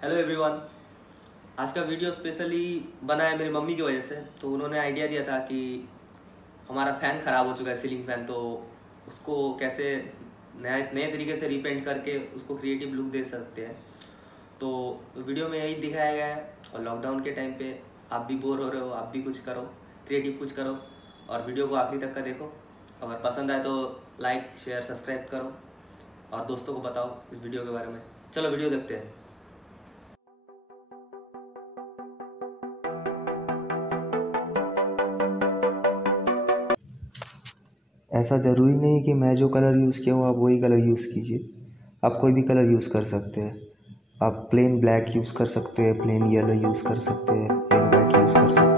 Hello everyone. आज का video specially बना है मेरी मम्मी की वजह से। तो उन्होंने आइडिया दिया था कि हमारा फ़ैन ख़राब हो चुका है, सीलिंग फ़ैन, तो उसको कैसे नए नए तरीके से रीपेंट करके उसको क्रिएटिव लुक दे सकते हैं। तो वीडियो में यही दिखाया गया है। और लॉकडाउन के टाइम पे आप भी बोर हो रहे हो, आप भी कुछ करो, क्रिएटिव कुछ करो और वीडियो को आखिरी तक का देखो। अगर पसंद आए तो लाइक शेयर सब्सक्राइब करो और दोस्तों को बताओ इस वीडियो के बारे में। चलो वीडियो देखते हैं। ऐसा ज़रूरी नहीं कि मैं जो कलर यूज़ किया हूँ आप वही कलर यूज़ कीजिए। आप कोई भी कलर यूज़ कर सकते हैं। आप प्लेन ब्लैक यूज़ कर सकते हैं, प्लेन येलो यूज़ कर सकते हैं, प्लेन वाइट यूज़ कर सकते हैं।